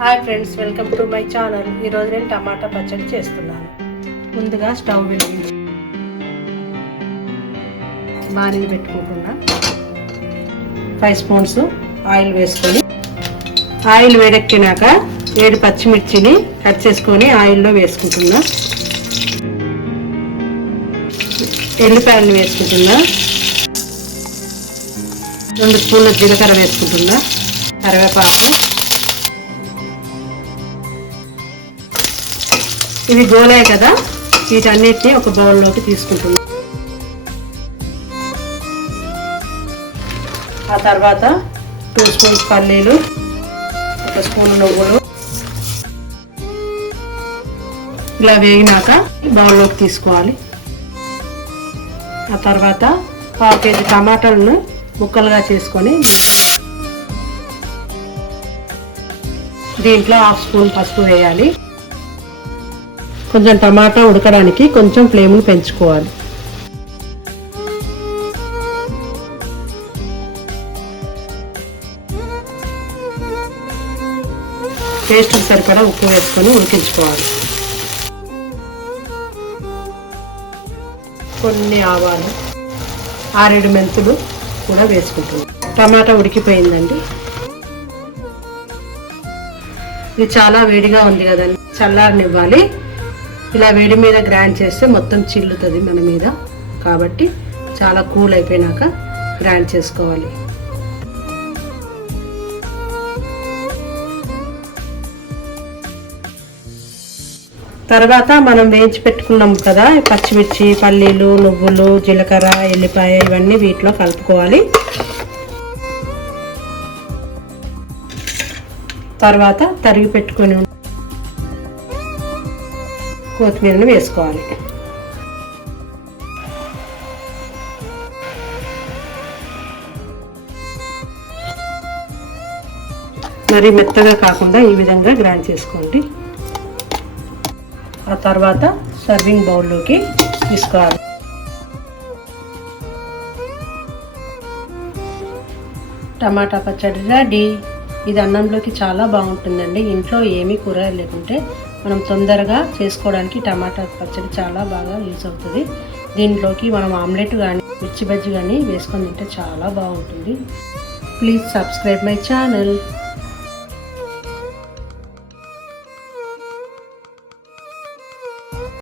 Hi friends, welcome to my channel. ఈరోజు నేను టమాటా పచ్చడి చేస్తున్నాను. ముందుగా స్టవ్ వెలిగించి బాణీ పెట్టుకుంటున్నా. 5 స్పూన్స్ ఆయిల్ వేసుకొని, ఆయిల్ వేడెక్కినాక 7 పచ్చిమిర్చిని కట్ చేసుకొని ఆయిల్లో వేసుకుంటున్నా. ఎల్లిపాయలు వేసుకుంటున్నా. 2 స్పూన్ల జీలకర్ర వేసుకుంటున్నా. కరివేపాకు. ఇవి గోలాయి కదా, వీటన్నిటిని ఒక బౌల్లోకి తీసుకుంటున్నా. ఆ తర్వాత 2 స్పూన్స్ పల్లీలు, 1 స్పూన్ నువ్వులు ఇలా వేగినాక బౌల్లోకి తీసుకోవాలి. ఆ తర్వాత 1/2 కేజీ టమాటాలను ముక్కలుగా చేసుకొని దీంట్లో 1/2 స్పూన్ పసుపు వేయాలి. కొంచెం టమాటా ఉడకడానికి కొంచెం ఫ్లేమ్ను పెంచుకోవాలి. టేస్ట్కి సరిపడా ఉప్పు వేసుకొని ఉడికించుకోవాలి. కొన్ని ఆవాలు, 6-7 మెంతులు కూడా వేసుకుంటున్నాం. టమాటా ఉడికిపోయిందండి. ఇది చాలా వేడిగా ఉంది కదండి, చల్లారనివ్వాలి. ఇలా వేడి మీద గ్రైండ్ చేస్తే మొత్తం చిల్లుతుంది మన మీద, కాబట్టి చాలా కూల్ అయిపోయినాక గ్రైండ్ చేసుకోవాలి. తర్వాత మనం వేయించి పెట్టుకున్నాం కదా పచ్చిమిర్చి, పల్లీలు, నువ్వులు, జీలకర్ర, ఎల్లిపాయ ఇవన్నీ వీటిలో కలుపుకోవాలి. తర్వాత తరిగి పెట్టుకొని కొత్తిమీరని వేసుకోవాలి. మరి మెత్తగా కాకుండా ఈ విధంగా గ్రైండ్ చేసుకోండి. ఆ తర్వాత సర్వింగ్ బౌల్లోకి తీసుకోవాలి. టమాటా పచ్చడి రెడీ. ఇది అన్నంలోకి చాలా బాగుంటుందండి. ఇంట్లో ఏమీ కూరగాయలు లేకుంటే మనం తొందరగా చేసుకోవడానికి టమాటా పచ్చడి చాలా బాగా యూజ్ అవుతుంది. దీంట్లోకి మనం ఆమ్లెట్ కానీ మిర్చి బజ్జీ కానీ వేసుకొని తింటే చాలా బాగుంటుంది. Please subscribe my channel.